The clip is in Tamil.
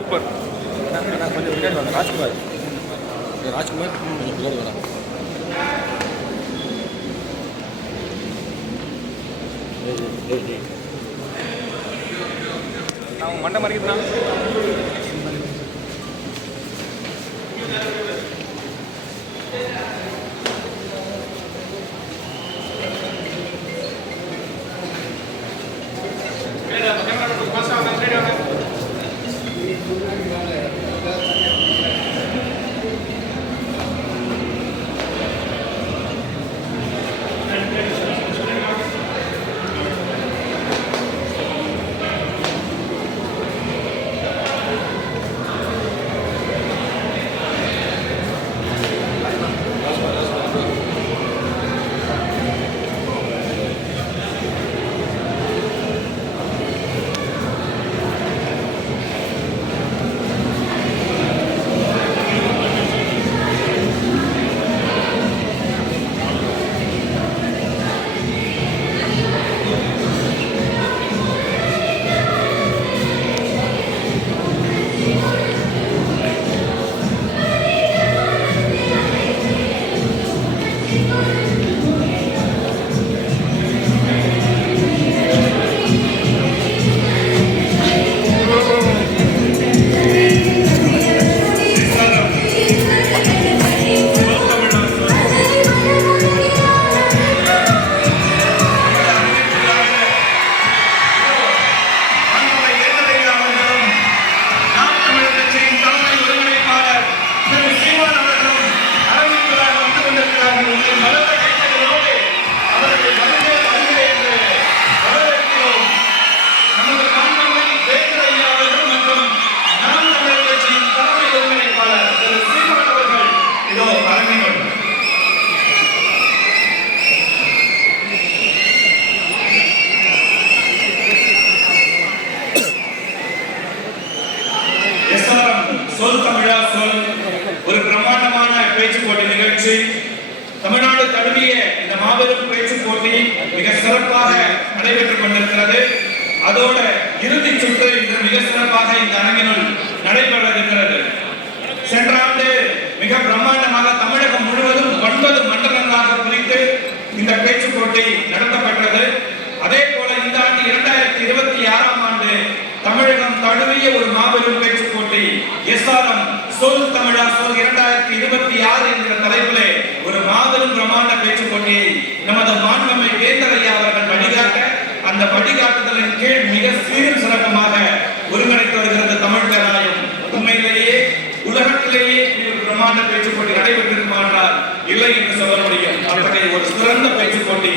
சூப்பர். கொஞ்சம் பின்னாடி வாங்க. ராஜ்குமார் கொஞ்சம் பின்னாடி வேணாம். நான் மண்டை மறைக்கிறேன். சொல் தமிழா சொல் ஒரு பிரம்மாண்டமான பேச்சு போட்டி நிகழ்ச்சி. தமிழ்நாடு தழுவிய இந்த மாபெரும் பேச்சு போட்டி மிக சிறப்பாக நடைபெற்றுக் கொண்டிருக்கிறது. அதோட இறுதி சுற்று இன்று மிக சிறப்பாக இந்த அரங்கினுள் நடைபெற இருக்கிறது. சென்ற ஆண்டு மிக பிரம்மாண்டமாக தமிழகம் முழுவதும் 9 மண்டலங்களாக பிரித்து இந்த பேச்சு போட்டி நடத்தப்பட்டது. அதே போல இந்த ஆண்டு 2026ஆம் ஆண்டு தமிழகம் தழுவிய ஒரு மாபெரும் பேச்சு போட்டி எஸ்ஆர்எம் சொல் தமிழா சொல் 2026 என்கிற தலைப்பிலே ஒரு மாபெரும் பிரம்மாண்ட பேச்சு போட்டியை நமது மாண்புமிகு வேந்தர் ஐயா அவர்கள் வழிகாட்ட, அந்த வழிகாட்டுதலின் கீழ் மிக சீரும் சிறப்புமாக ஒருங்கிணைத்து வருகிறது தமிழ் கலாயம். உண்மையிலேயே உலகத்திலேயே ஒரு பிரம்மாண்ட பேச்சு போட்டி நடைபெற்றிருமானால் இல்லை என்று சொல்ல முடியும். அத்தகைய ஒரு சிறந்த பேச்சு போட்டி